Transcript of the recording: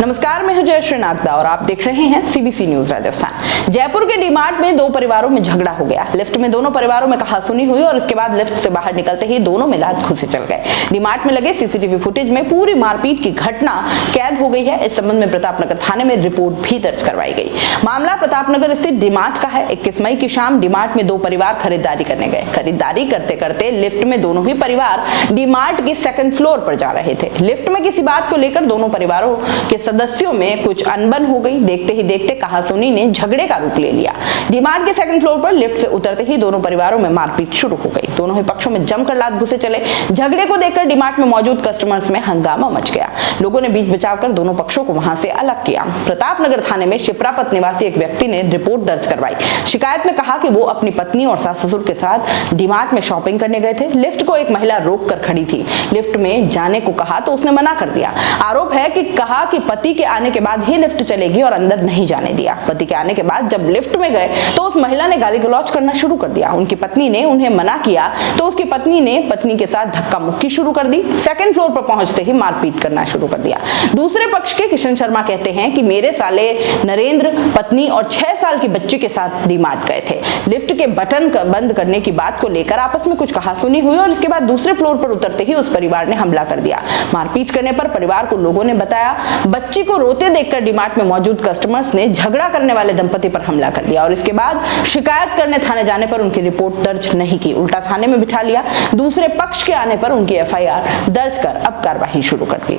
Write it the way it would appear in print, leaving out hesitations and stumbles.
नमस्कार, मैं हूं जयश्री नागदा और आप देख रहे हैं सीबीसी न्यूज राजस्थान। जयपुर के डीमार्ट में दो परिवारों में झगड़ा हो गया। लिफ्ट में दोनों परिवारों में कहासुनी हुई और इसके बाद लिफ्ट से बाहर निकलते ही दोनों में लात घुसे चल गए। डीमार्ट में लगे सीसीटीवी फुटेज में पूरी मारपीट की घटना कैद हो गई है। इस संबंध में प्रतापनगर थाने में रिपोर्ट भी दर्ज करवाई गई। मामला प्रतापनगर स्थित डीमार्ट का है। 21 मई की शाम डीमार्ट में दो परिवार खरीदारी करने गए। खरीदारी करते करते लिफ्ट में दोनों ही परिवार डीमार्ट के सेकंड फ्लोर पर जा रहे थे। लिफ्ट में किसी बात को लेकर दोनों परिवारों के सदस्यों में कुछ अनबन हो गई। देखते ही देखते कहासुनी ने झगड़े का रूप ले लिया। डीमार्ट के सेकंड फ्लोर पर लिफ्ट से उतरते ही दोनों परिवारों में मारपीट शुरू हो गई। दोनों ही पक्षों में जमकर लात घुसे चले। झगड़े को देखकर डीमार्ट में मौजूद कस्टमर्स में हंगामा मच गया। लोगों ने बीच बचाव कर दोनों पक्षों को वहां से अलग किया। प्रतापनगर थाने में शिप्रापत निवासी एक व्यक्ति ने रिपोर्ट दर्ज करवाई। शिकायत में कहा कि वो अपनी पत्नी और सास ससुर के साथ डीमार्ट में शॉपिंग करने गए थे। लिफ्ट को एक महिला रोक कर खड़ी थी। लिफ्ट में जाने को कहा तो उसने मना कर दिया। आरोप है कि कहा कि पति के आने के बाद ही लिफ्ट चलेगी और अंदर नहीं जाने दिया। पति के आने के बाद जब लिफ्ट में गए तो उस महिला ने गाली गलौज करना शुरू कर दिया। उनकी पत्नी ने उन्हें मना किया तो उसकी पत्नी ने पत्नी के साथ धक्का मुक्की शुरू कर दी। सेकंड फ्लोर पर पहुंचते ही मारपीट करना शुरू कर दिया। दूसरे पक्ष के किशन शर्मा कहते हैं कि मेरे साले नरेंद्र पत्नी और 6 साल की बच्ची के साथ डीमार्ट गए थे। लिफ्ट के बटन बंद करने की बात को लेकर आपस में कुछ कहासुनी हुई और इसके बाद दूसरे फ्लोर पर उतरते ही उस परिवार ने हमला कर दिया। मारपीट करने पर परिवार को लोगों ने बताया। बच्ची को रोते देखकर डीमार्ट में मौजूद कस्टमर्स ने झगड़ा करने वाले दंपति पर हमला कर दिया और इसके बाद शिकायत करने थाने जाने पर उनकी रिपोर्ट दर्ज नहीं की, उल्टा थाने में बिठा लिया। दूसरे पक्ष के आने पर उनकी एफआईआर दर्ज कर अब कार्रवाई शुरू कर दी।